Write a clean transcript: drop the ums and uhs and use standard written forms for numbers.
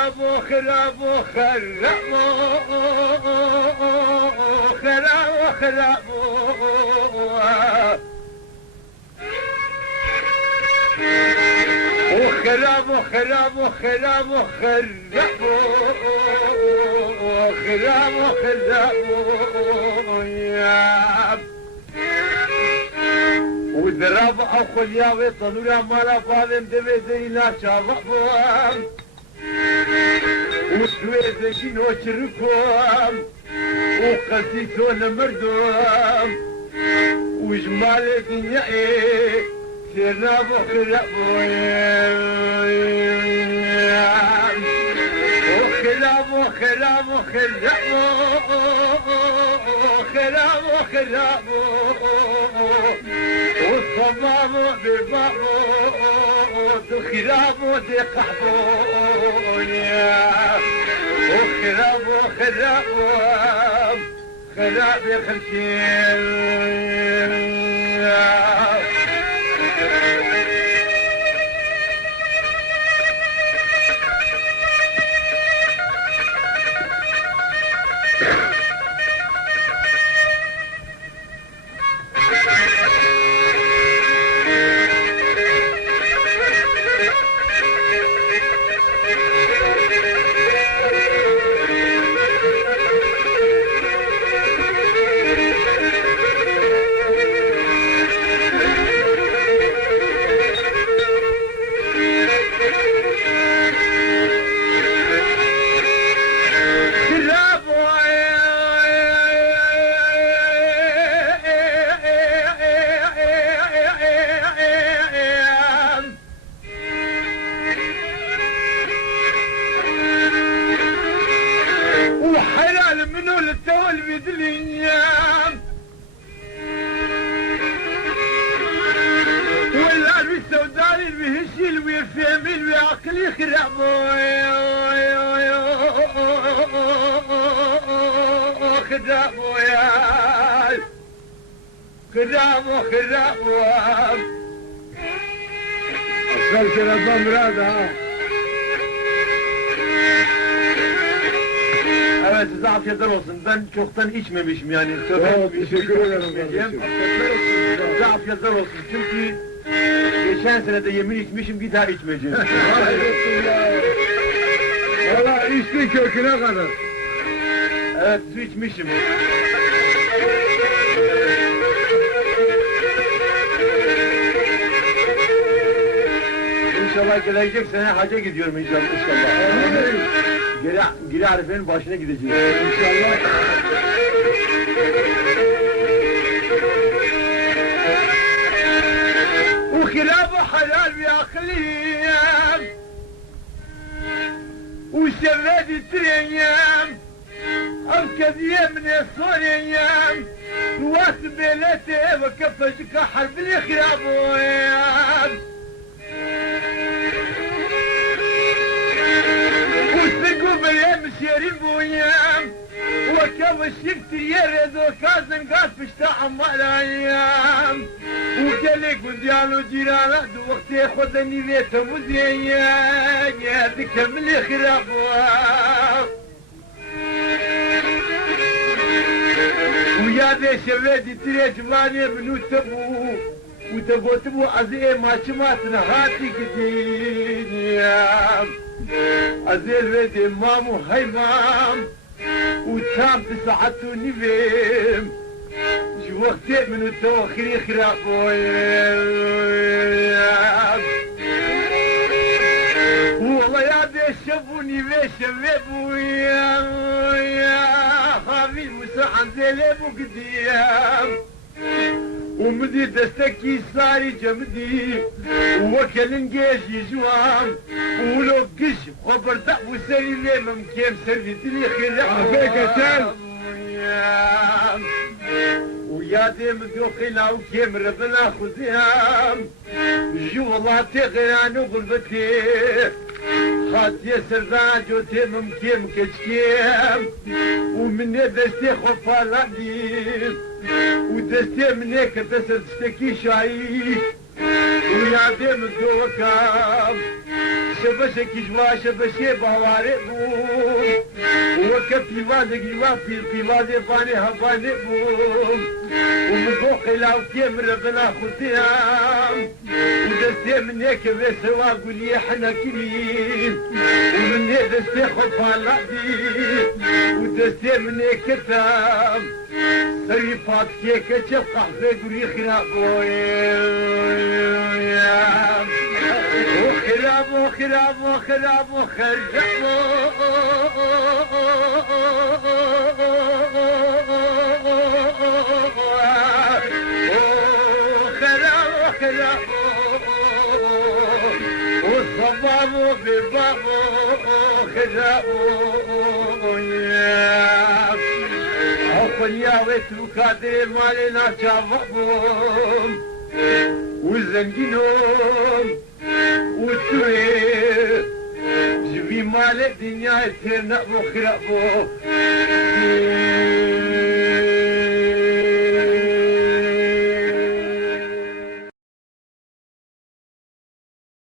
خرابو خرابو خرابو خرابو خرابو وخرابو خرابو خرابو خرابو خرابو خرابو يا وذراب أخو يا ويطلونا مالا فاذن دبيزينا شابقوام وشويزين وشركوام وقسيسون مردوام وجمال الدنيا ايه سرابو خرابو وخرابو خرابو خرابو خرابو خرابو والصبابو ببابو خرابو دقحبو وخرابو خرابو خراب خلشين خرابو يا خرابو خرابو أصل كرابو مرادها Evet size afiyetler olsun. Ben çoktan içmemişim yani. Teşekkür ederim. Size afiyetler olsun. Çünkü geçen sene de yemin içmişim bir daha içmeyeceğim. Hayırlısı ya. Valla içti köküne kadar. Evet su içmişim. İnşallah gelecek sene hacca gidiyorum inşallah. Geri Arife'nin başına gideceğiz. İnşallah. وخلافه حلال بأخليام وشرادي تريام أو كذية من الصوريام واسب بيلته وكفشك حرب الخلافه وسقوا باليام شيرين بويام وكم الشفت يرد وكازن قاس بشتاح مالايام وقالك وديالو جيرانا دو وقتي خذني بيته مزيان يا ذكر من الخرافه ويا ذي شبادي تريج ماني منو تبو وتبو عزيز ما شماتنا هاتي كتير عزيز ودي مامو هاي مام وتام تسعته نيفيم شو وقتي من التوخيري خرافوي والله يا ذي شبوني في شبابو يا خافي مسعن زلابو قديم ومدي دستكي صاري جمدي ووكل نقاش يجوام ولو قش خبر دعو سري لي ممكن سري دلي خير عفاك سال ويا ديم ذوقنا وكيم ربنا خذيام جو والله تغيانو غلبتي خاطي سردان جوتي ممكن كشكيم ومن دستي خفالاني ودستي منك تسر تشتكي شاي ويا ديم ذوقام شبشه کشواشه بشه باواره بوم وکه پیوازه گیوا پیوازه فانه هفانه بوم ومگو خلاوتي مربنا خدام ودستي منك بسوا قولي احنا كريم ومن دستي خفالة دي ودستي منك كتاب سريفات كيكة شفقع في قولي خراب وخراب وخراب وخراب والصباب بباب خراب عقل يا ويتو كادر مالنا شافهم والزنجنهم وتوي جبي مال الدنيا ترنا وخرابو